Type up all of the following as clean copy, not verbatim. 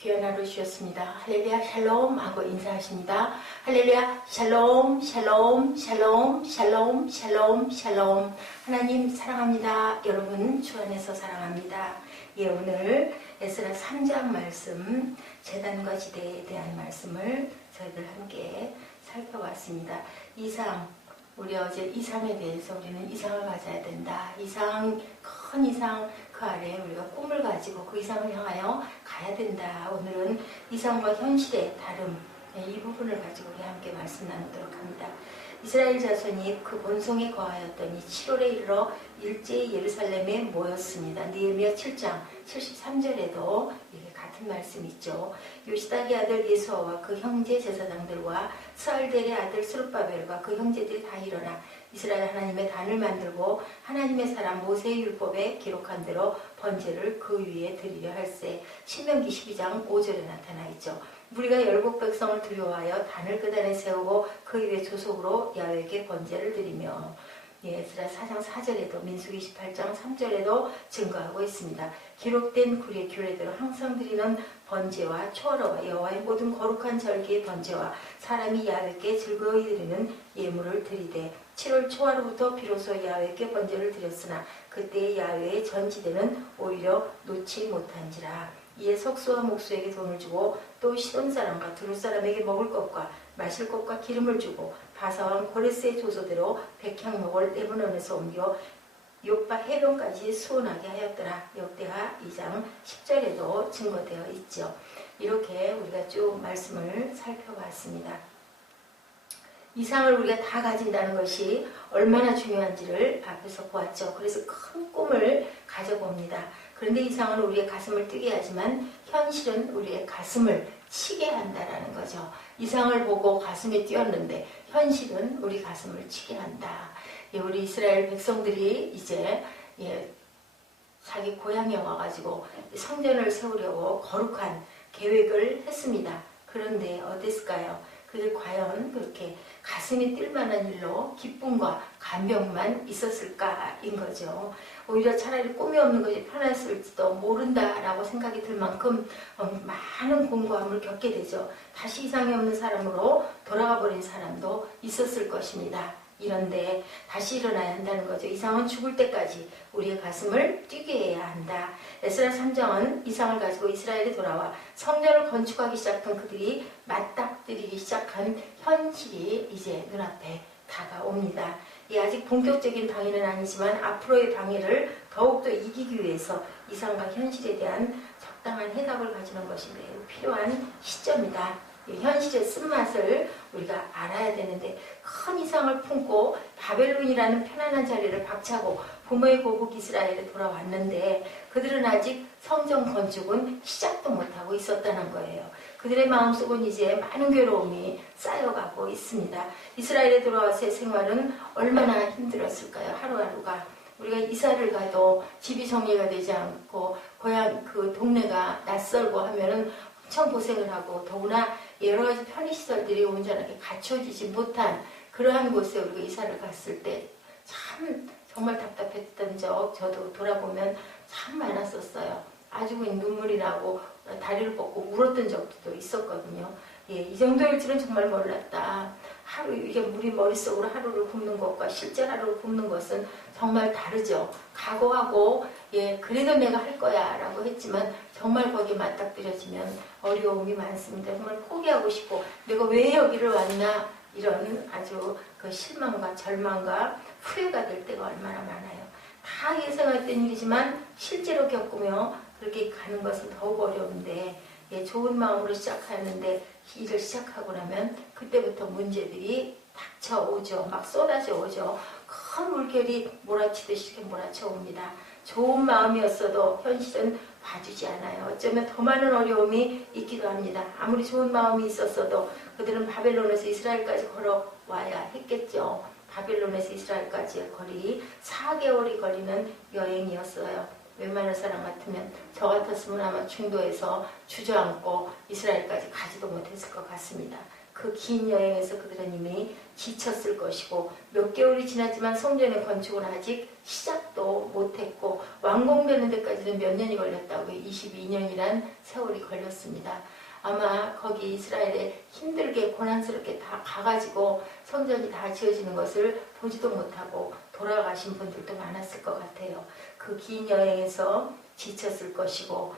귀한 하루 주셨습니다. 할렐루야 샬롬 하고 인사하십니다. 할렐루야 샬롬 샬롬 샬롬 샬롬 샬롬 샬롬. 하나님 사랑합니다. 여러분 주 안에서 사랑합니다. 오늘 에스라 3장 말씀, 제단과 지대에 대한 말씀을 저희들 함께 살펴봤습니다. 이상, 우리 어제 이상에 대해서 우리는 이상을 가져야 된다. 이상, 큰 이상, 그 아래 우리가 꿈을 가지고 그 이상을 향하여 가야 된다. 오늘은 이상과 현실의 다름, 이 부분을 가지고 우리 함께 말씀 나누도록 합니다. 이스라엘 자손이 그 본성에 거하였더니 7월에 이르러 일제히 예루살렘에 모였습니다. 느헤미야 7장 73절에도 이게 같은 말씀이 있죠. 요시닥의 아들 예수아와 그 형제 제사장들과 스알델의 아들 스룹바벨과 그 형제들이 다 일어나 이스라엘 하나님의 단을 만들고 하나님의 사람 모세의 율법에 기록한 대로 번제를 그 위에 드리려 할세. 신명기 12장 5절에 나타나 있죠. 우리가 열국 백성을 두려워하여 단을 그 단에 세우고 그 위에 조속으로 야훼에게 번제를 드리며, 에스라 4장 4절에도 민수기 28장 3절에도 증거하고 있습니다. 기록된 구리의 규례대로 항상 드리는 번제와 초월화와 여호와의 모든 거룩한 절기의 번제와 사람이 야훼에게 즐거이 드리는 예물을 드리되 7월 초하루부터 비로소 야훼에게 번제를 드렸으나 그때의 야훼의 전지대는 오히려 놓지 못한지라. 이에 석수와 목수에게 돈을 주고 또 시돈 사람과 두루 사람에게 먹을 것과 마실 것과 기름을 주고 바사왕 고레스의 조소대로 백향목을 레바논에서 옮겨 욥바 해변까지 수원하게 하였더라. 역대하 2장 10절에도 증거되어 있죠. 이렇게 우리가 쭉 말씀을 살펴봤습니다. 이상을 우리가 다 가진다는 것이 얼마나 중요한지를 앞에서 보았죠. 그래서 큰 꿈을 가져봅니다. 그런데 이상은 우리의 가슴을 뛰게 하지만 현실은 우리의 가슴을 치게 한다라는 거죠. 이상을 보고 가슴이 뛰었는데 현실은 우리 가슴을 치게 한다. 우리 이스라엘 백성들이 이제 자기 고향에 와가지고 성전을 세우려고 거룩한 계획을 했습니다. 그런데 어땠을까요? 그들 과연 그렇게 가슴이 뛸 만한 일로 기쁨과 감격만 있었을까인 거죠. 오히려 차라리 꿈이 없는 것이 편했을지도 모른다라고 생각이 들 만큼 많은 공고함을 겪게 되죠. 다시 이상이 없는 사람으로 돌아가 버린 사람도 있었을 것입니다. 이런데 다시 일어나야 한다는 거죠. 이상은 죽을 때까지 우리의 가슴을 뛰게 해야 한다. 에스라 3장은 이상을 가지고 이스라엘에 돌아와 성전을 건축하기 시작한 그들이 맞닥뜨리기 시작한 현실이 이제 눈앞에 다가옵니다. 아직 본격적인 방해는 아니지만 앞으로의 방해를 더욱더 이기기 위해서 이상과 현실에 대한 적당한 해답을 가지는 것이 매우 필요한 시점이다. 현실의 쓴맛을 우리가 알아야 되는데 큰 이상을 품고 바벨론이라는 편안한 자리를 박차고 부모의 고국 이스라엘에 돌아왔는데 그들은 아직 성전 건축은 시작도 못하고 있었다는 거예요. 그들의 마음속은 이제 많은 괴로움이 쌓여가고 있습니다. 이스라엘에 돌아와서의 생활은 얼마나 힘들었을까요? 하루하루가. 우리가 이사를 가도 집이 정리가 되지 않고 고향 그 동네가 낯설고 하면은 엄청 고생을 하고 더구나 여러 가지 편의시설들이 온전하게 갖춰지지 못한 그러한 곳에 우리가 이사를 갔을 때 참 정말 답답했던 적 저도 돌아보면 참 많았었어요. 아주 눈물이 나고 다리를 뻗고 울었던 적도 있었거든요. 이 정도일 줄은 정말 몰랐다. 하루 이게 우리 머릿속으로 하루를 굽는 것과 실제 하루를 굽는 것은 정말 다르죠. 각오하고 그래도 내가 할 거야 라고 했지만 정말 거기에 맞닥뜨려지면 어려움이 많습니다. 정말 포기하고 싶고 내가 왜 여기를 왔나 이런 아주 그 실망과 절망과 후회가 될 때가 얼마나 많아요. 다 예상했던 일이지만 실제로 겪으며 그렇게 가는 것은 더욱 어려운데 좋은 마음으로 시작하는데 일을 시작하고 나면 그때부터 문제들이 닥쳐오죠. 막 쏟아져 오죠. 큰 물결이 몰아치듯이 이렇게 몰아쳐 옵니다. 좋은 마음이었어도 현실은 봐주지 않아요. 어쩌면 더 많은 어려움이 있기도 합니다. 아무리 좋은 마음이 있었어도 그들은 바벨론에서 이스라엘까지 걸어와야 했겠죠. 바벨론에서 이스라엘까지의 거리 4개월이 걸리는 여행이었어요. 웬만한 사람 같으면 저 같았으면 아마 중도에서 주저앉고 이스라엘까지 가지도 못했을 것 같습니다. 그 긴 여행에서 그들은 이미 지쳤을 것이고 몇 개월이 지났지만 성전의 건축은 아직 시작도 못했고 완공되는 데까지는 몇 년이 걸렸다고요. 22년이란 세월이 걸렸습니다. 아마 거기 이스라엘에 힘들게 고난스럽게 다 가가지고 성전이 다 지어지는 것을 보지도 못하고 돌아가신 분들도 많았을 것 같아요. 그 긴 여행에서 지쳤을 것이고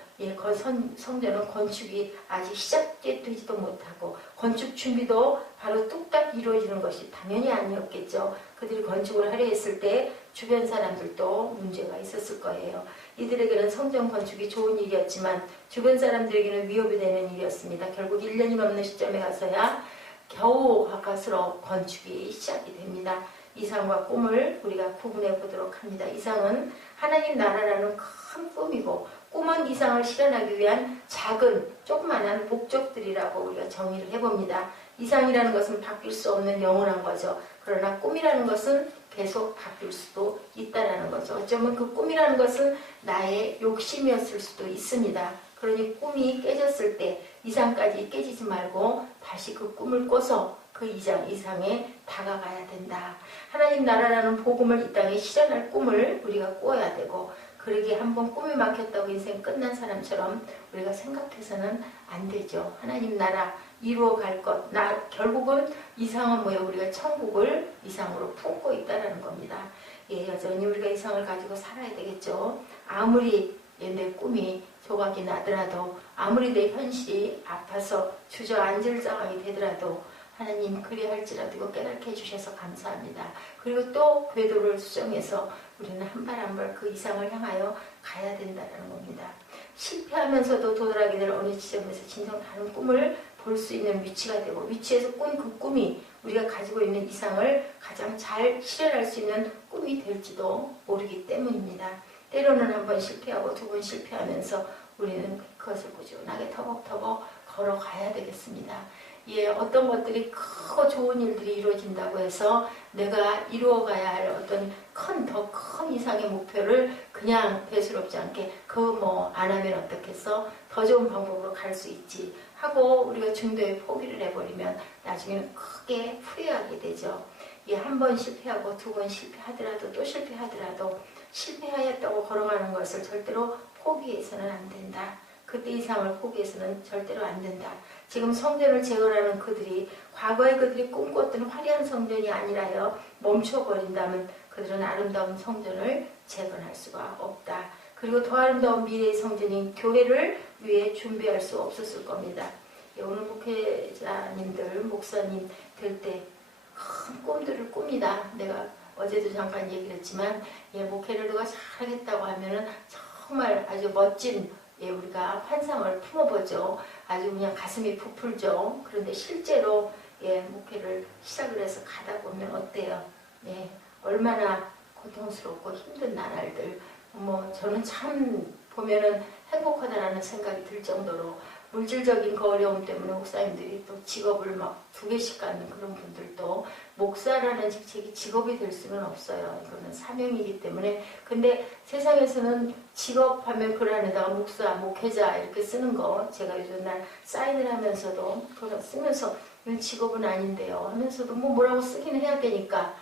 성전은 건축이 아직 시작되지도 못하고 건축 준비도 바로 뚝딱 이루어지는 것이 당연히 아니었겠죠. 그들이 건축을 하려 했을 때 주변 사람들도 문제가 있었을 거예요. 이들에게는 성전 건축이 좋은 일이었지만 주변 사람들에게는 위협이 되는 일이었습니다. 결국 1년이 넘는 시점에 가서야 겨우 가까스로 건축이 시작이 됩니다. 이상과 꿈을 우리가 구분해 보도록 합니다. 이상은 하나님 나라라는 큰 꿈이고 꿈은 이상을 실현하기 위한 작은 조그만한 목적들이라고 우리가 정의를 해봅니다. 이상이라는 것은 바뀔 수 없는 영원한 거죠. 그러나 꿈이라는 것은 계속 바뀔 수도 있다는 거죠. 어쩌면 그 꿈이라는 것은 나의 욕심이었을 수도 있습니다. 그러니 꿈이 깨졌을 때 이상까지 깨지지 말고 다시 그 꿈을 꿔서 그 이상에 다가가야 된다. 하나님 나라라는 복음을 이 땅에 실현할 꿈을 우리가 꾸어야 되고 그러기에 한번 꿈이 막혔다고 인생 끝난 사람처럼 우리가 생각해서는 안 되죠. 하나님 나라 이루어갈 것, 결국은 이상은 뭐예요? 우리가 천국을 이상으로 품고 있다는 겁니다. 여전히 우리가 이상을 가지고 살아야 되겠죠. 아무리 내 꿈이 조각이 나더라도 아무리 내 현실이 아파서 주저앉을 상황이 되더라도 하나님 그리할지라도 이거 깨닫게 해주셔서 감사합니다. 그리고 또 궤도를 수정해서 우리는 한 발 한 발 그 이상을 향하여 가야 된다는 겁니다. 실패하면서도 도달하게 될 어느 지점에서 진정 다른 꿈을 볼 수 있는 위치가 되고 위치에서 꾼 그 꿈이 우리가 가지고 있는 이상을 가장 잘 실현할 수 있는 꿈이 될지도 모르기 때문입니다. 때로는 한 번 실패하고 두 번 실패하면서 우리는 그것을 꾸준하게 터벅터벅 걸어가야 되겠습니다. 어떤 것들이 크고 좋은 일들이 이루어진다고 해서 내가 이루어가야 할 어떤 더 큰 이상의 목표를 그냥 대수롭지 않게 안 하면 어떻겠어? 더 좋은 방법으로 갈 수 있지 하고 우리가 중도에 포기를 해버리면 나중에는 크게 후회하게 되죠. 한 번 실패하고 두 번 실패하더라도 또 실패하더라도 실패하였다고 걸어가는 것을 절대로 포기해서는 안 된다. 그때 이상을 포기해서는 절대로 안 된다. 지금 성전을 재건하는 그들이 과거에 그들이 꿈꿨던 화려한 성전이 아니라요 멈춰버린다면 그들은 아름다운 성전을 재건할 수가 없다. 그리고 더 아름다운 미래의 성전인 교회를 위해 준비할 수 없었을 겁니다. 오늘 목회자님들, 목사님 될 때 큰 꿈들을 꿉니다. 내가 어제도 잠깐 얘기를 했지만 목회를 누가 잘하겠다고 하면은 정말 아주 멋진 우리가 환상을 품어보죠. 아주 그냥 가슴이 부풀죠. 그런데 실제로 목회를 시작을 해서 가다 보면 어때요? 얼마나 고통스럽고 힘든 나날들. 저는 참 보면은 행복하다라는 생각이 들 정도로 물질적인 그 어려움 때문에 목사님들이 또 직업을 막 2개씩 갖는 그런 분들도 목사라는 직책이 직업이 될 수는 없어요. 이거는 사명이기 때문에. 근데 세상에서는 직업하면 그 안에다가 목사, 목회자 이렇게 쓰는 거 제가 요즘 날 사인을 하면서도 그걸 쓰면서 이건 직업은 아닌데요 하면서도 뭐라고 쓰기는 해야 되니까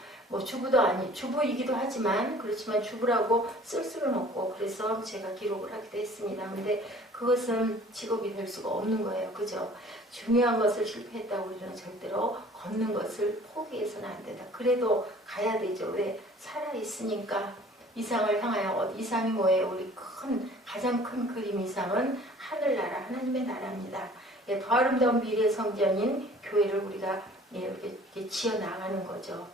주부도 주부이기도 하지만 그렇지만 주부라고 쓸 수는 없고 그래서 제가 기록을 하기도 했습니다. 근데 그것은 직업이 될 수가 없는 거예요. 그죠? 중요한 것을 실패했다고 우리는 절대로 걷는 것을 포기해서는 안 된다. 그래도 가야 되죠. 왜? 살아있으니까 이상을 향하여 이상이 뭐예요? 우리 가장 큰 그림 이상은 하늘나라, 하나님의 나라입니다. 더 아름다운 미래의 성전인 교회를 우리가 이렇게 지어나가는 거죠.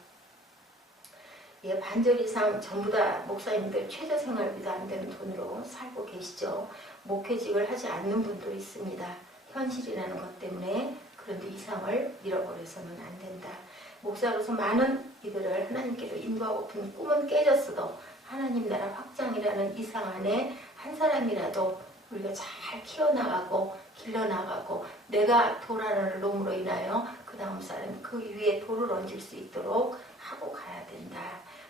반절 이상 전부 다 목사님들 최저생활비도 안 되는 돈으로 살고 계시죠. 목회직을 하지 않는 분도 있습니다. 현실이라는 것 때문에. 그런데 이상을 잃어버려서는 안 된다. 목사로서 많은 이들을 하나님께로 인도하고픈 꿈은 깨졌어도 하나님 나라 확장이라는 이상 안에 한 사람이라도 우리가 잘 키워나가고 길러나가고 내가 돌아가는 놈으로 인하여 그 다음 사람 그 위에 돌을 얹을 수 있도록 하고 가야 된다.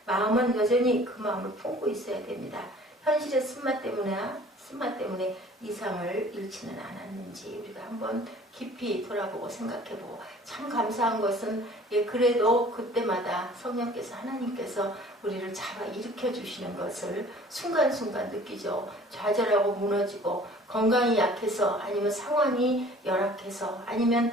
마음은 여전히 그 마음을 품고 있어야 됩니다. 현실의 쓴맛 때문에 이상을 잃지는 않았는지 우리가 한번 깊이 돌아보고 생각해보고, 참 감사한 것은 그래도 그때마다 성령께서, 하나님께서 우리를 잡아 일으켜 주시는 것을 순간순간 느끼죠. 좌절하고 무너지고 건강이 약해서, 아니면 상황이 열악해서, 아니면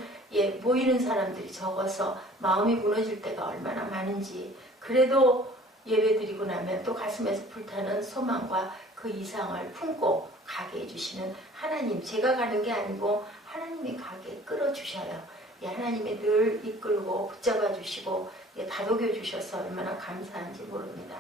모이는 사람들이 적어서 마음이 무너질 때가 얼마나 많은지, 그래도 예배드리고 나면 또 가슴에서 불타는 소망과 그 이상을 품고 가게 해주시는 하나님, 제가 가는 게 아니고 하나님이 가게 끌어주셔요. 하나님이 늘 이끌고 붙잡아 주시고 다독여 주셔서 얼마나 감사한지 모릅니다.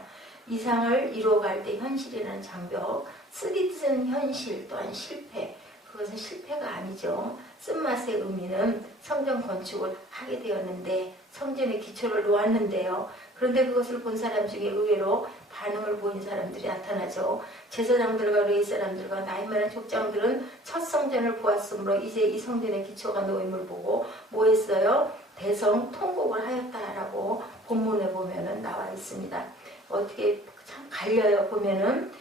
이상을 이루어갈 때 현실이라는 장벽, 쓰디쓴 현실 또한 실패, 그것은 실패가 아니죠. 쓴맛의 의미는 성전 건축을 하게 되었는데, 성전의 기초를 놓았는데요. 그런데 그것을 본 사람 중에 의외로 반응을 보인 사람들이 나타나죠. 제사장들과 레위 사람들과 나이 많은 족장들은 첫 성전을 보았으므로 이제 이 성전의 기초가 놓임을 보고 뭐 했어요? 대성 통곡을 하였다라고 본문에 보면은 나와 있습니다. 어떻게 참 갈려요. 보면은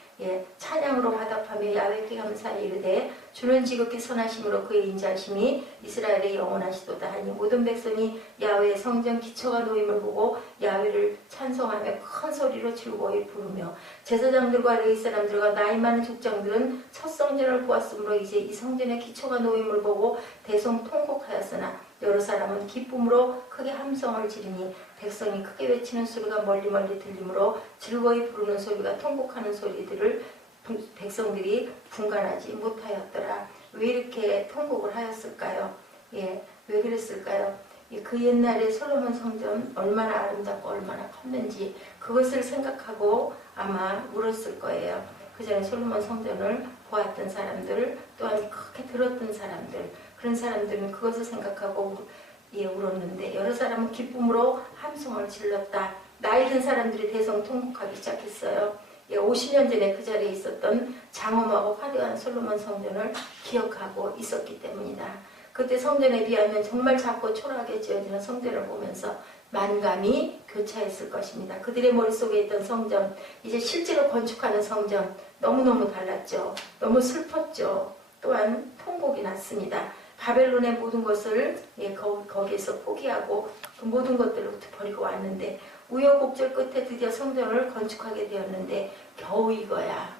찬양으로 화답하며 야훼께 감사하여 이르되 주는 지극히 선하심으로 그의 인자하심이 이스라엘의 영원하시도다 하니, 모든 백성이 야훼의 성전 기초가 놓임을 보고 야훼를 찬송하며 큰 소리로 즐거이 부르며, 제사장들과 레위 사람들과 나이 많은 족장들은 첫 성전을 보았으므로 이제 이 성전의 기초가 놓임을 보고 대성 통곡하였으나 여러 사람은 기쁨으로 크게 함성을 지르니, 백성이 크게 외치는 소리가 멀리 들리므로 즐거이 부르는 소리가 통곡하는 소리들을 백성들이 분간하지 못하였더라. 왜 이렇게 통곡을 하였을까요? 왜 그랬을까요? 그 옛날에 솔로몬 성전 얼마나 아름답고 얼마나 컸는지 그것을 생각하고 아마 울었을 거예요. 그 전에 솔로몬 성전을 보았던 사람들, 또한 크게 들었던 사람들, 그런 사람들은 그것을 생각하고 울었는데, 여러 사람은 기쁨으로 함성을 질렀다. 나이 든 사람들이 대성 통곡하기 시작했어요. 50년 전에 그 자리에 있었던 장엄하고 화려한 솔로몬 성전을 기억하고 있었기 때문이다. 그때 성전에 비하면 정말 작고 초라하게 지어지는 성전을 보면서 만감이 교차했을 것입니다. 그들의 머릿속에 있던 성전, 이제 실제로 건축하는 성전, 너무너무 달랐죠. 너무 슬펐죠. 또한 통곡이 났습니다. 바벨론의 모든 것을 거기에서 포기하고 그 모든 것들을 버리고 왔는데, 우여곡절 끝에 드디어 성전을 건축하게 되었는데, 겨우 이거야.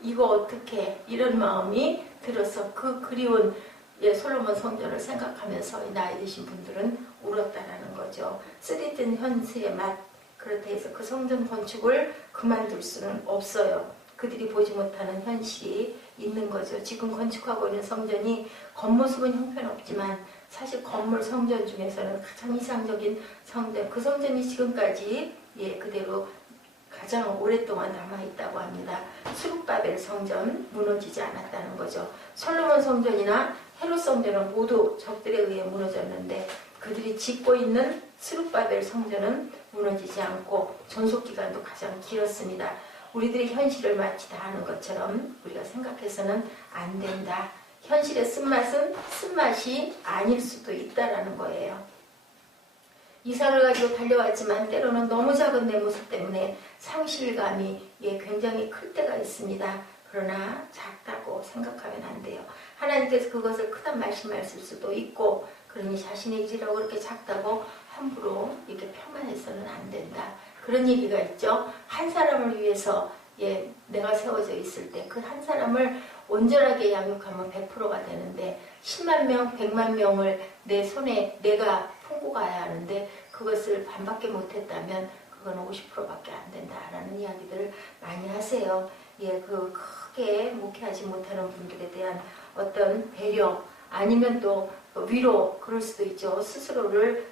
이거 어떻게, 이런 마음이 들어서 그 그리운 솔로몬 성전을 생각하면서 나이 드신 분들은 울었다라는 거죠. 쓰디쓴 현세의 맛. 그렇다 해서 그 성전 건축을 그만둘 수는 없어요. 그들이 보지 못하는 현실이 있는 거죠. 지금 건축하고 있는 성전이 겉모습은 형편없지만 사실 건물 성전 중에서는 가장 이상적인 성전, 그 성전이 지금까지 그대로 가장 오랫동안 남아있다고 합니다. 수룹바벨 성전, 무너지지 않았다는 거죠. 솔로몬 성전이나 헤롯 성전은 모두 적들에 의해 무너졌는데, 그들이 짓고 있는 수룹바벨 성전은 무너지지 않고 존속기간도 가장 길었습니다. 우리들이 현실을 마치 다 아는 것처럼 우리가 생각해서는 안 된다. 현실의 쓴맛은 쓴맛이 아닐 수도 있다라는 거예요. 이상을 가지고 달려왔지만 때로는 너무 작은 내 모습 때문에 상실감이 굉장히 클 때가 있습니다. 그러나 작다고 생각하면 안 돼요. 하나님께서 그것을 크단 말씀하실 수도 있고, 그러니 자신의 일이라고 그렇게 작다고 함부로 이렇게 폄하해서는 안 된다. 그런 얘기가 있죠. 한 사람을 위해서 내가 세워져 있을 때 그 한 사람을 온전하게 양육하면 100%가 되는데, 10만 명, 100만 명을 내 손에 내가 품고 가야 하는데 그것을 반밖에 못했다면 그건 50%밖에 안 된다라는 이야기들을 많이 하세요. 그 크게 목회하지 못하는 분들에 대한 어떤 배려, 아니면 또 위로, 그럴 수도 있죠. 스스로를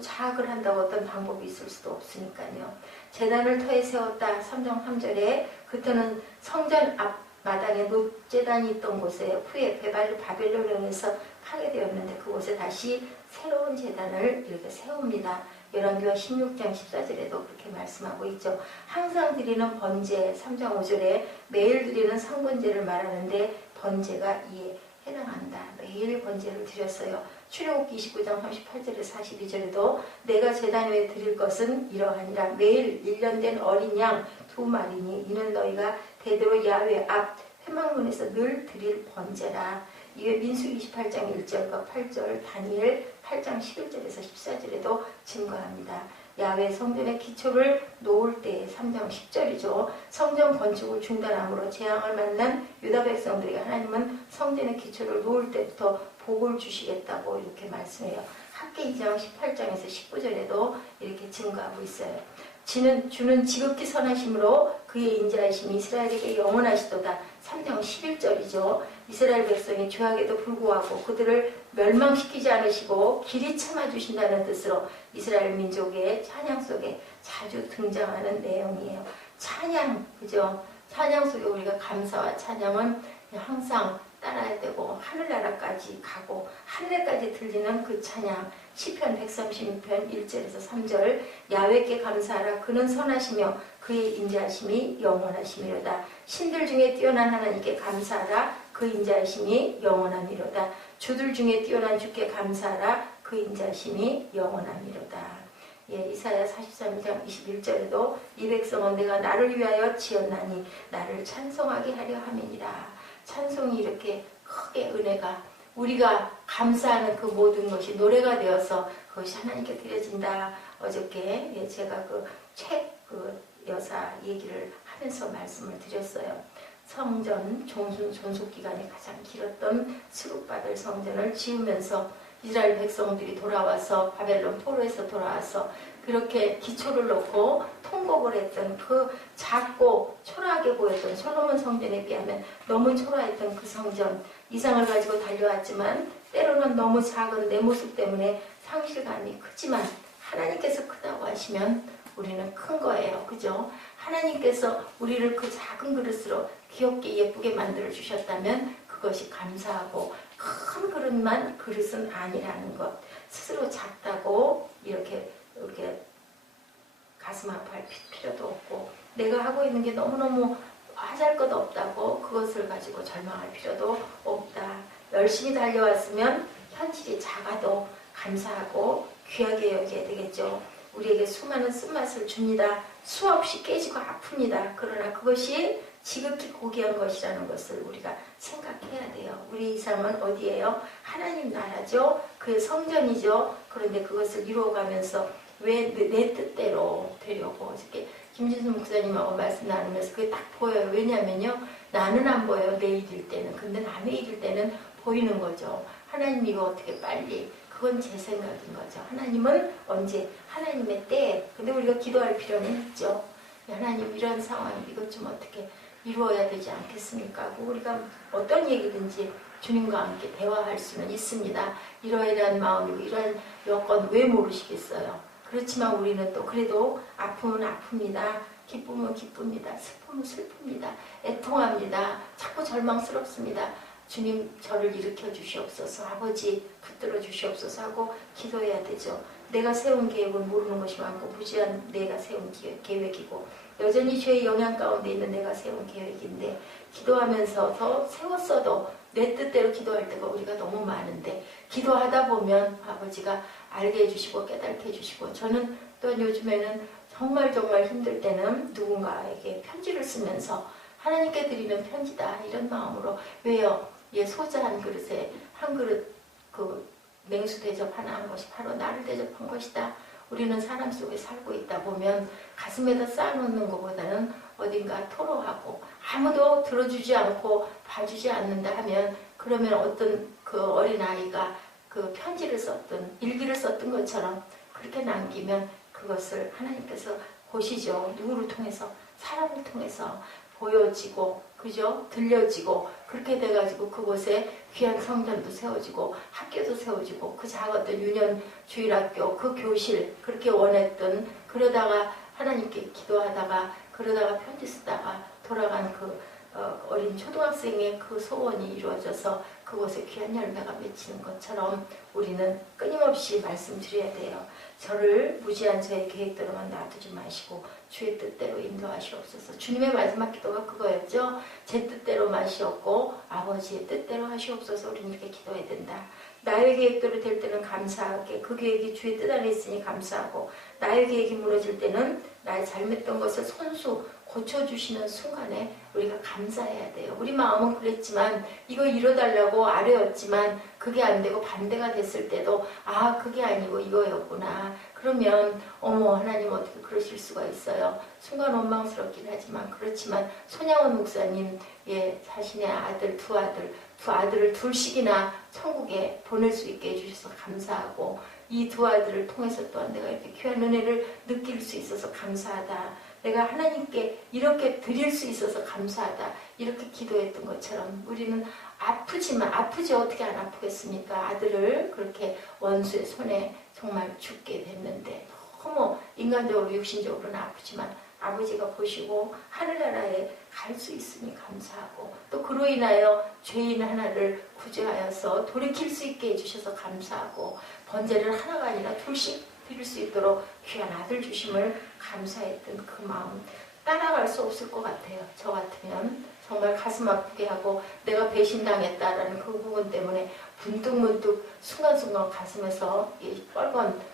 자학을 한다고 어떤 방법이 있을 수도 없으니까요. 제단을 터에 세웠다. 3장 3절에 그때는 성전 앞마당에 놋제단이 있던 곳에 후에 바벨론에 의해서 파괴되었는데 그곳에 다시 새로운 제단을 이렇게 세웁니다. 열왕기하 16장 14절에도 그렇게 말씀하고 있죠. 항상 드리는 번제 3장 5절에 매일 드리는 상번제를 말하는데 번제가 이에 해당한다. 매일 번제를 드렸어요. 출애굽기 29장 38절에 42절에도 내가 제단 위에 드릴 것은 이러하니라. 매일 1년 된 어린 양 2마리니 이는 너희가 대대로 야훼 앞 회막문에서 늘 드릴 번제라. 이에 민수기 28장 1절과 8절, 다니엘 8장 11절에서 14절에도 증거합니다. 야훼 성전의 기초를 놓을 때 3장 10절이죠. 성전 건축을 중단함으로 재앙을 만난 유다 백성들에게 하나님은 성전의 기초를 놓을 때부터 복을 주시겠다고 이렇게 말씀해요. 학기 2장 18장에서 19절에도 이렇게 증거하고 있어요. 주는 지극히 선하심으로 그의 인자하심이 이스라엘에게 영원하시도다. 3장 11절이죠. 이스라엘 백성이 죄악에도 불구하고 그들을 멸망시키지 않으시고 길이 참아주신다는 뜻으로 이스라엘 민족의 찬양 속에 자주 등장하는 내용이에요. 찬양, 그죠? 찬양 속에 우리가 감사와 찬양은 항상 따라야 되고 하늘나라까지 가고 하늘에까지 들리는 그 찬양. 시편 136편 1절에서 3절 야훼께 감사하라. 그는 선하시며 그의 인자하심이 영원하심이로다. 신들 중에 뛰어난 하나님께 감사하라. 그 인자하심이 영원함이로다. 주들 중에 뛰어난 주께 감사하라. 그 인자하심이 영원함이로다. 예, 이사야 43장 21절에도 이 백성은 내가 나를 위하여 지었나니 나를 찬송하게 하려 함이니라. 찬송이 이렇게 크게 은혜가 우리가 감사하는 그 모든 것이 노래가 되어서 그것이 하나님께 드려진다. 어저께 제가 그 여사 얘기를 하면서 말씀을 드렸어요. 성전 존속기간이 가장 길었던 수록받을 성전을 지으면서 이스라엘 백성들이 돌아와서 바벨론 포로에서 돌아와서 그렇게 기초를 놓고 통곡을 했던 그 작고 초라하게 보였던 솔로몬 성전에 비하면 너무 초라했던 그 성전, 이상을 가지고 달려왔지만 때로는 너무 작은 내 모습 때문에 상실감이 크지만 하나님께서 크다고 하시면 우리는 큰 거예요. 그죠? 하나님께서 우리를 그 작은 그릇으로 귀엽게 예쁘게 만들어 주셨다면 그것이 감사하고 큰 그릇은 아니라는 것. 스스로 작다고 이렇게 가슴 아파할 필요도 없고 내가 하고 있는 게 너무너무 하잘 것 없다고 그것을 가지고 절망할 필요도 없다. 열심히 달려왔으면 현실이 작아도 감사하고 귀하게 여겨야 되겠죠. 우리에게 수많은 쓴맛을 줍니다. 수없이 깨지고 아픕니다. 그러나 그것이 지극히 고귀한 것이라는 것을 우리가 생각해야 돼요. 우리 이 삶은 어디예요? 하나님 나라죠. 그의 성전이죠. 그런데 그것을 이루어가면서 왜 내 뜻대로 되려고 어저께 김진수 목사님하고 말씀 나누면서 그게 딱 보여요. 왜냐면요. 나는 안 보여요. 내 일일 때는. 근데 남의 일일 때는 보이는 거죠. 하나님 이거 어떻게 빨리. 그건 제 생각인 거죠. 하나님은 언제? 하나님의 때에. 근데 우리가 기도할 필요는 있죠. 하나님 이런 상황 이것 좀 어떻게 이루어야 되지 않겠습니까? 우리가 어떤 얘기든지 주님과 함께 대화할 수는 있습니다. 이러이러한 마음이고 이러한 여건 왜 모르시겠어요? 그렇지만 우리는 또 그래도 아픔은 아픕니다. 기쁨은 기쁩니다. 슬픔은 슬픕니다. 애통합니다. 자꾸 절망스럽습니다. 주님 저를 일으켜 주시옵소서. 아버지 붙들어 주시옵소서 하고 기도해야 되죠. 내가 세운 계획은 모르는 것이 많고 무지한 내가 세운 계획이고 여전히 죄의 영향 가운데 있는 내가 세운 계획인데 기도하면서 더 세웠어도 내 뜻대로 기도할 때가 우리가 너무 많은데 기도하다 보면 아버지가 알게 해주시고 깨닫게 해주시고 저는 또 요즘에는 정말 힘들 때는 누군가에게 편지를 쓰면서 하나님께 드리는 편지다 이런 마음으로 왜요? 소자 한 그릇에 한 그릇 그 냉수 대접 하나 한 것이 바로 나를 대접한 것이다. 우리는 사람 속에 살고 있다 보면 가슴에다 쌓아놓는 것보다는 어딘가 토로하고 아무도 들어주지 않고 봐주지 않는다 하면 그러면 어떤 그 어린아이가 그 편지를 썼던 일기를 썼던 것처럼 그렇게 남기면 그것을 하나님께서 보시죠. 누구를 통해서? 사람을 통해서 보여지고 그죠? 들려지고 그렇게 돼가지고 그곳에 귀한 성전도 세워지고 학교도 세워지고 그 작았던 유년 주일학교 그 교실 그렇게 원했던 그러다가 하나님께 기도하다가 그러다가 편지 쓰다가 돌아간 그 어린 초등학생의 그 소원이 이루어져서 그곳에 귀한 열매가 맺히는 것처럼 우리는 끊임없이 말씀드려야 돼요. 저를 무지한 저의 계획대로만 놔두지 마시고 주의 뜻대로 인도하시옵소서. 주님의 마지막 기도가 그거였죠. 제 뜻대로 마시옵고 아버지의 뜻대로 하시옵소서. 우리는 이렇게 기도해야 된다. 나의 계획대로 될 때는 감사하게 그 계획이 주의 뜻 안에 있으니 감사하고 나의 계획이 무너질 때는 나의 잘못된 것을 손수 고쳐주시는 순간에 우리가 감사해야 돼요. 우리 마음은 그랬지만 이거 이뤄달라고 아뢰었지만 그게 안 되고 반대가 됐을 때도 아 그게 아니고 이거였구나. 그러면 어머 하나님 어떻게 그러실 수가 있어요. 순간 원망스럽긴 하지만 그렇지만 손양원 목사님 자신의 아들 두 아들을 둘씩이나 천국에 보낼 수 있게 해주셔서 감사하고 이 두 아들을 통해서 또한 내가 이렇게 귀한 은혜를 느낄 수 있어서 감사하다. 내가 하나님께 이렇게 드릴 수 있어서 감사하다. 이렇게 기도했던 것처럼 우리는 아프지만 아프지 어떻게 안 아프겠습니까? 아들을 그렇게 원수의 손에 정말 죽게 됐는데 너무 인간적으로 육신적으로는 아프지만 아버지가 보시고 하늘나라에 갈 수 있으니 감사하고 또 그로 인하여 죄인 하나를 구제하여서 돌이킬 수 있게 해주셔서 감사하고 번제를 하나가 아니라 둘씩 드릴 수 있도록 귀한 아들 주심을 감사했던 그 마음 따라갈 수 없을 것 같아요. 저 같으면 정말 가슴 아프게 하고 내가 배신당했다라는 그 부분 때문에 문득문득 순간순간 가슴에서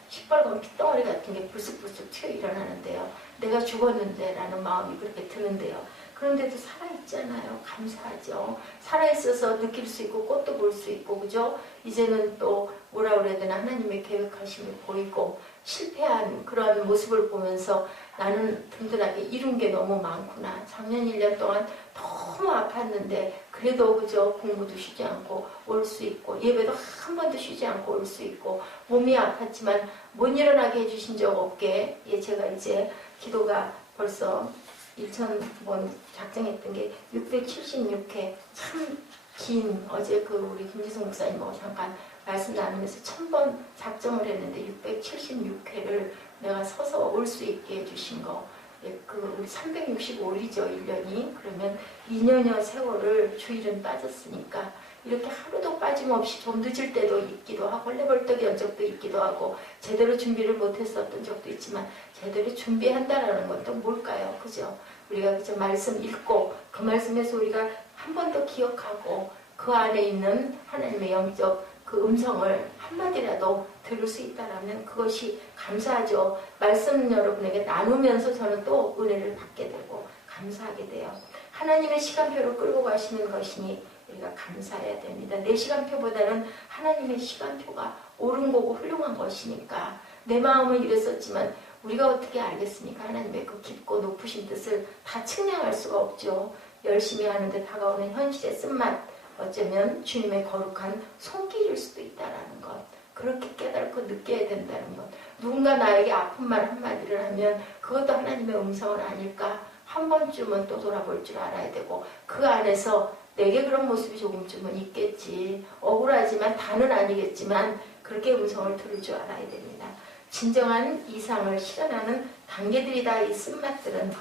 시뻘건 핏덩어리 같은 게 불쑥불쑥 튀어 일어나는데요. 내가 죽었는데 라는 마음이 그렇게 드는데요. 그런데도 살아있잖아요. 감사하죠. 살아있어서 느낄 수 있고 꽃도 볼 수 있고 그죠? 이제는 또 뭐라 그래야 되나 하나님의 계획하심이 보이고 실패한 그런 모습을 보면서 나는 든든하게 이룬 게 너무 많구나. 작년 1년 동안 너무 아팠는데 그래도 그저 공부도 쉬지 않고 올 수 있고 예배도 한 번도 쉬지 않고 올 수 있고 몸이 아팠지만 못 일어나게 해주신 적 없게 제가 이제 기도가 벌써 1,000번 작정했던 게 676회 참 긴 어제 그 우리 김지성 목사님하고 잠깐 말씀 나누면서 1000번 작정을 했는데 676회를 내가 서서 올 수 있게 해주신 거 그 우리 365일이죠 1년이 그러면 2년여 세월을 주일은 빠졌으니까 이렇게 하루도 빠짐없이 좀 늦을 때도 있기도 하고 헐레벌떡이던 적도 있기도 하고 제대로 준비를 못했었던 적도 있지만 제대로 준비한다라는 건 또 뭘까요? 그죠? 우리가 그저 말씀 읽고 그 말씀에서 우리가 한 번 더 기억하고 그 안에 있는 하나님의 영적 그 음성을 한마디라도 들을 수 있다라면 그것이 감사하죠. 말씀 여러분에게 나누면서 저는 또 은혜를 받게 되고 감사하게 돼요. 하나님의 시간표를 끌고 가시는 것이니 우리가 감사해야 됩니다. 내 시간표보다는 하나님의 시간표가 옳은 거고 훌륭한 것이니까 내 마음은 이랬었지만 우리가 어떻게 알겠습니까? 하나님의 그 깊고 높으신 뜻을 다 측량할 수가 없죠. 열심히 하는데 다가오는 현실의 쓴맛 어쩌면 주님의 거룩한 손길일 수도 있다는 것. 그렇게 깨닫고 느껴야 된다는 것. 누군가 나에게 아픈 말 한마디를 하면 그것도 하나님의 음성은 아닐까? 한 번쯤은 또 돌아볼 줄 알아야 되고 그 안에서 내게 그런 모습이 조금쯤은 있겠지. 억울하지만 다는 아니겠지만 그렇게 음성을 들을 줄 알아야 됩니다. 진정한 이상을 실현하는 단계들이다 이 쓴맛들은.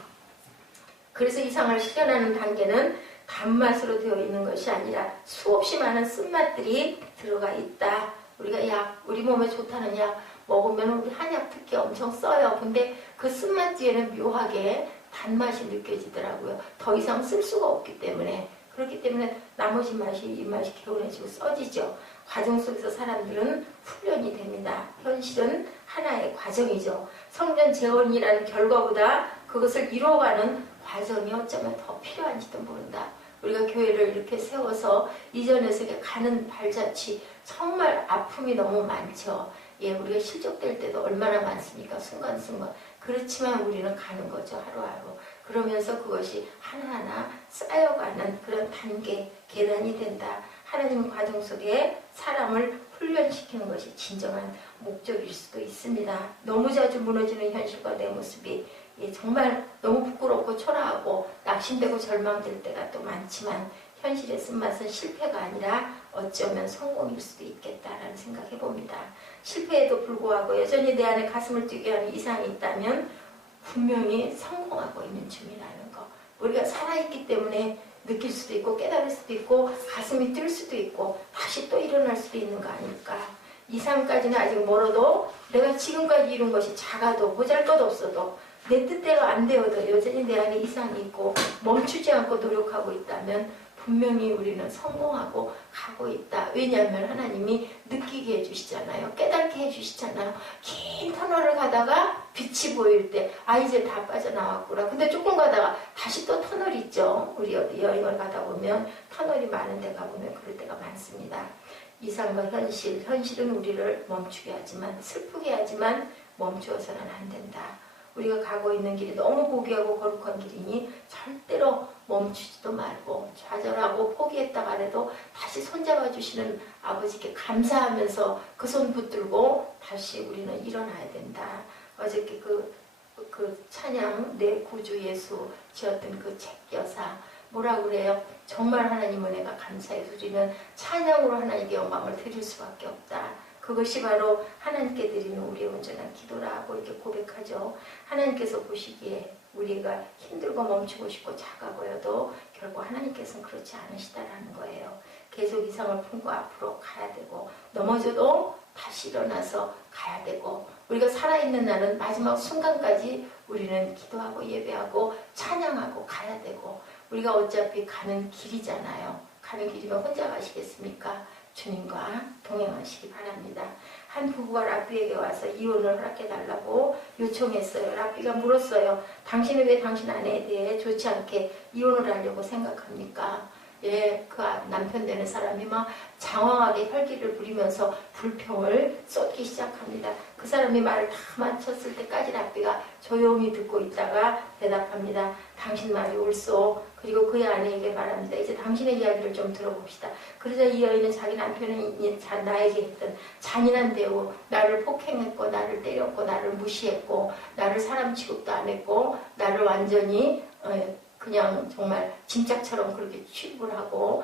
그래서 이상을 실현하는 단계는 단맛으로 되어 있는 것이 아니라 수없이 많은 쓴맛들이 들어가 있다. 우리가 우리 몸에 좋다는 약 먹으면 우리 한약 특히 엄청 써요. 근데 그 쓴맛 뒤에는 묘하게 단맛이 느껴지더라고요. 더 이상 쓸 수가 없기 때문에. 그렇기 때문에 나머지 맛이 입맛이 개운해지고 써지죠. 과정 속에서 사람들은 훈련이 됩니다. 현실은 하나의 과정이죠. 성전 재원이라는 결과보다 그것을 이루어가는 과정이 어쩌면 더 필요한지도 모른다. 우리가 교회를 이렇게 세워서 이전에서 가는 발자취 정말 아픔이 너무 많죠. 우리가 실족될 때도 얼마나 많습니까? 순간순간. 그렇지만 우리는 가는 거죠. 하루하루. 그러면서 그것이 하나하나 쌓여가는 그런 단계, 계단이 된다. 하나님 과정 속에 사람을 훈련시키는 것이 진정한 목적일 수도 있습니다. 너무 자주 무너지는 현실과 내 모습이 정말 너무 부끄럽고 초라하고 낙심되고 절망될 때가 또 많지만 현실의 쓴맛은 실패가 아니라 어쩌면 성공일 수도 있겠다라는 생각해봅니다. 실패에도 불구하고 여전히 내 안에 가슴을 뛰게 하는 이상이 있다면 분명히 성공하고 있는 중이라는 거. 우리가 살아있기 때문에 느낄 수도 있고 깨달을 수도 있고 가슴이 뛸 수도 있고 다시 또 일어날 수도 있는 거 아닐까. 이상까지는 아직 멀어도 내가 지금까지 이룬 것이 작아도 보잘것없어도 내 뜻대로 안 되어도 여전히 내 안에 이상이 있고 멈추지 않고 노력하고 있다면 분명히 우리는 성공하고 가고 있다. 왜냐하면 하나님이 느끼게 해주시잖아요. 깨닫게 해주시잖아요. 긴 터널을 가다가 빛이 보일 때 이제 다 빠져나왔구나. 근데 조금 가다가 다시 또 터널이 있죠. 우리 어디 여행을 가다 보면 터널이 많은 데 가보면 그럴 때가 많습니다. 이상과 현실, 현실은 우리를 멈추게 하지만, 슬프게 하지만 멈추어서는 안 된다. 우리가 가고 있는 길이 너무 고귀하고 거룩한 길이니 절대로 멈추지도 말고 좌절하고 포기했다가 해도 다시 손잡아 주시는 아버지께 감사하면서 그 손 붙들고 다시 우리는 일어나야 된다. 어저께 그 찬양 내 구주 예수 지었던 그 책여사 뭐라 그래요? 정말 하나님 은혜가 감사해서 우리는 찬양으로 하나님께 영광을 드릴 수밖에 없다. 그것이 바로 하나님께 드리는 우리의 온전한 기도라고 이렇게 고백하죠. 하나님께서 보시기에 우리가 힘들고 멈추고 싶고 작아 보여도 결국 하나님께서는 그렇지 않으시다라는 거예요. 계속 이상을 품고 앞으로 가야 되고 넘어져도 다시 일어나서 가야 되고 우리가 살아있는 날은 마지막 순간까지 우리는 기도하고 예배하고 찬양하고 가야 되고 우리가 어차피 가는 길이잖아요. 가는 길이면 혼자 가시겠습니까? 주님과 동행하시기 바랍니다. 한 부부가 라삐에게 와서 이혼을 허락해달라고 요청했어요. 라삐가 물었어요. 당신은 왜 당신 아내에 대해 좋지 않게 이혼을 하려고 생각합니까? 예, 그 남편 되는 사람이 막 장황하게 혈기를 부리면서 불평을 쏟기 시작합니다. 그 사람이 말을 다 마쳤을 때까지 라삐가 조용히 듣고 있다가 대답합니다. 당신 말이 옳소. 그리고 그의 아내에게 말합니다. 이제 당신의 이야기를 좀 들어봅시다. 그러자 이 여인은 자기 남편이 나에게 했던 잔인한 대우, 나를 폭행했고 나를 때렸고 나를 무시했고 나를 사람 취급도 안 했고 나를 완전히 그냥 정말 짐짝처럼 그렇게 취급을 하고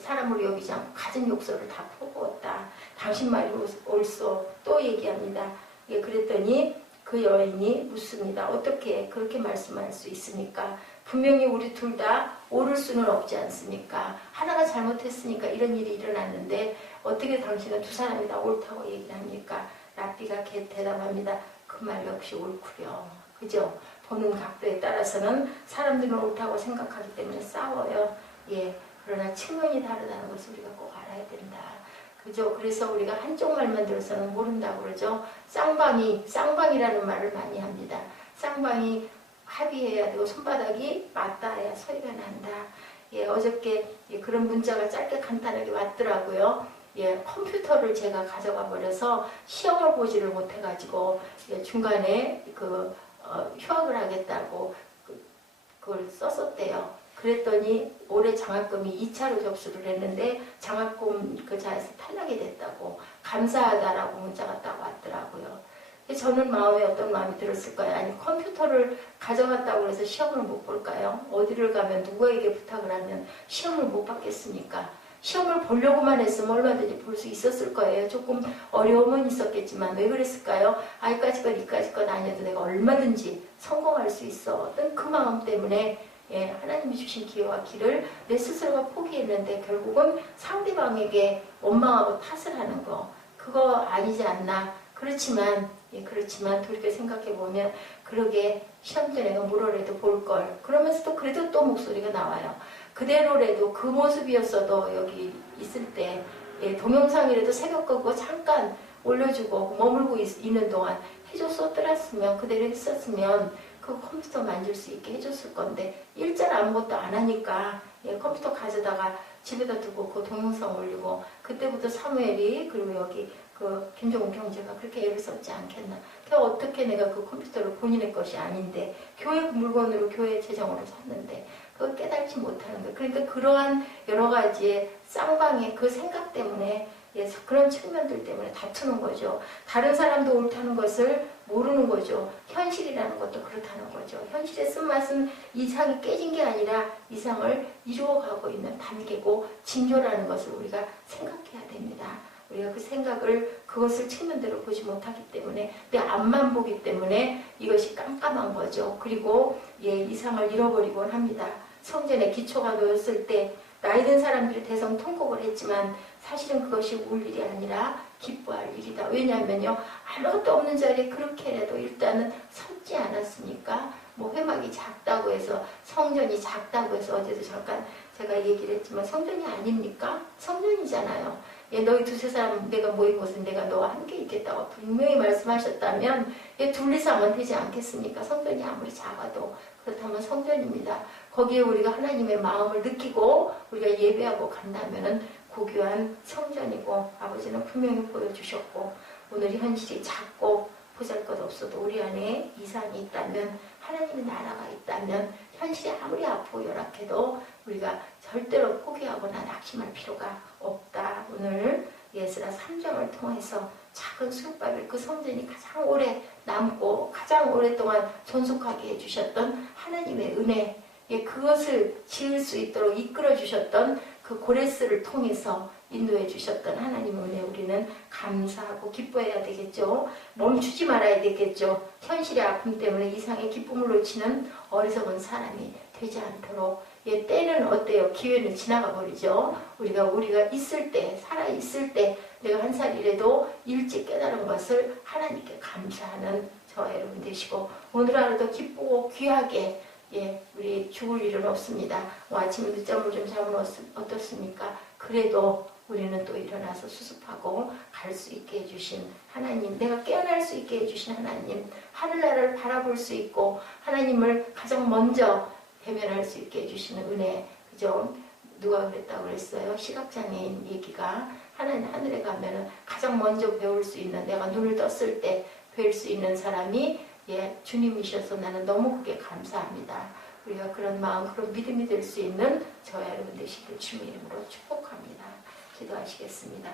사람으로 여기지 않고 가진 욕설을 다 퍼부었다. 당신 말이 옳소. 또 얘기합니다. 예, 그랬더니 그 여인이 묻습니다. 어떻게 그렇게 말씀할 수 있습니까? 분명히 우리 둘 다 옳을 수는 없지 않습니까? 하나가 잘못했으니까 이런 일이 일어났는데 어떻게 당신은 두 사람이 다 옳다고 얘기를 합니까? 라삐가 대답합니다. 그 말 역시 옳구려. 그죠? 보는 각도에 따라서는 사람들은 옳다고 생각하기 때문에 싸워요. 예, 그러나 측면이 다르다는 것을 우리가 꼭 알아야 된다. 그죠? 그래서 우리가 한쪽 말만 들어서는 모른다고 그러죠. 쌍방이라는 말을 많이 합니다. 쌍방이 합의해야 되고 손바닥이 맞닿아야 소리가 난다. 예, 어저께 그런 문자가 짧게 간단하게 왔더라고요. 예, 컴퓨터를 제가 가져가 버려서 시험을 보지를 못해가지고 중간에 휴학을 하겠다고 그걸 썼었대요. 그랬더니 올해 장학금이 2차로 접수를 했는데 장학금 그 자에서 탈락이 됐다고 감사하다라고 문자가 딱 왔더라고요. 저는 마음에 어떤 마음이 들었을까요? 아니 컴퓨터를 가져갔다고 해서 시험을 못 볼까요? 어디를 가면 누구에게 부탁을 하면 시험을 못 받겠습니까? 시험을 보려고만 했으면 얼마든지 볼 수 있었을 거예요. 조금 어려움은 있었겠지만 왜 그랬을까요? 이까짓 것 이까짓 것 아니어도 내가 얼마든지 성공할 수 있어. 어떤 그 마음 때문에 예, 하나님이 주신 기회와 길을 내 스스로가 포기했는데 결국은 상대방에게 원망하고 탓을 하는 거 그거 아니지 않나. 그렇지만 돌이켜 생각해보면 그러게 시험 때 내가 물어라도 볼걸. 그러면서도 그래도 또 목소리가 나와요. 그대로라도 그 모습이었어도 여기 있을 때 동영상이라도 새벽거 그거 잠깐 올려주고 머물고 있는 동안 해줬었더랬으면 그대로 했었으면 그 컴퓨터 만질 수 있게 해줬을 건데 일절 아무것도 안 하니까 컴퓨터 가져다가 집에다 두고 그 동영상 올리고 그때부터 사무엘이 그리고 여기 그 김종훈 경제가 그렇게 애를 썼지 않겠나. 어떻게 내가 그 컴퓨터를 본인의 것이 아닌데 교회 물건으로 교회 재정으로 샀는데 그걸 깨닫지 못하는 거예요. 그러니까 그러한 여러 가지의 쌍방의 그 생각 때문에 그런 측면들 때문에 다투는 거죠. 다른 사람도 옳다는 것을 모르는 거죠. 현실이라는 것도 그렇다는 거죠. 현실의 쓴맛은 이상이 깨진 게 아니라 이상을 이루어가고 있는 단계고 징조라는 것을 우리가 생각해야 됩니다. 우리가 그 생각을 그것을 측면대로 보지 못하기 때문에 내 앞만 보기 때문에 이것이 깜깜한 거죠. 그리고 이상을 잃어버리곤 합니다. 성전에 기초가 놓였을 때 나이 든 사람들이 대성 통곡을 했지만 사실은 그것이 울 일이 아니라 기뻐할 일이다. 왜냐하면요. 아무것도 없는 자리에 그렇게라도 일단은 섰지 않았으니까 회막이 작다고 해서 성전이 작다고 해서 어제도 잠깐 제가 얘기를 했지만 성전이 아닙니까? 성전이잖아요. 예, 너희 두세 사람 내가 모인 곳은 내가 너와 함께 있겠다고 분명히 말씀하셨다면 예, 둘 이상은 되지 않겠습니까? 성전이 아무리 작아도 그렇다면 성전입니다. 거기에 우리가 하나님의 마음을 느끼고 우리가 예배하고 간다면 고귀한 성전이고 아버지는 분명히 보여주셨고 오늘 현실이 작고 보잘것없어도 우리 안에 이상이 있다면 하나님의 나라가 있다면 현실이 아무리 아프고 열악해도 우리가 절대로 포기하거나 낙심할 필요가 없다. 오늘 예스라 3장을 통해서 작은 수육바벨 그 성전이 가장 오래 남고 가장 오랫동안 존속하게 해주셨던 하나님의 은혜, 예, 그것을 지을 수 있도록 이끌어 주셨던 그 고레스를 통해서 인도해 주셨던 하나님의 은혜 우리는 감사하고 기뻐해야 되겠죠. 멈추지 말아야 되겠죠. 현실의 아픔 때문에 이상의 기쁨을 놓치는 어리석은 사람이 되지 않도록. 예, 때는 어때요? 기회는 지나가 버리죠. 우리가 있을 때, 살아 있을 때 내가 한 살이라도 일찍 깨달은 것을 하나님께 감사하는 저와 여러분 되시고 오늘 하루도 기쁘고 귀하게 예, 우리 죽을 일은 없습니다. 아침에 늦잠을 좀 자면 어떻습니까? 그래도 우리는 또 일어나서 수습하고 갈 수 있게 해주신 하나님, 내가 깨어날 수 있게 해주신 하나님, 하늘나라를 바라볼 수 있고 하나님을 가장 먼저 대면할 수 있게 해주시는 은혜, 그죠? 누가 그랬다고 그랬어요? 시각장애인 얘기가 하나님 하늘에 가면은 가장 먼저 배울 수 있는, 내가 눈을 떴을 때 배울 수 있는 사람이 예, 주님이셔서 나는 너무 그게 감사합니다. 우리가 그런 마음, 그런 믿음이 될 수 있는 저와 여러분 되시길 주님의 이름으로 축복합니다. 기도하시겠습니다.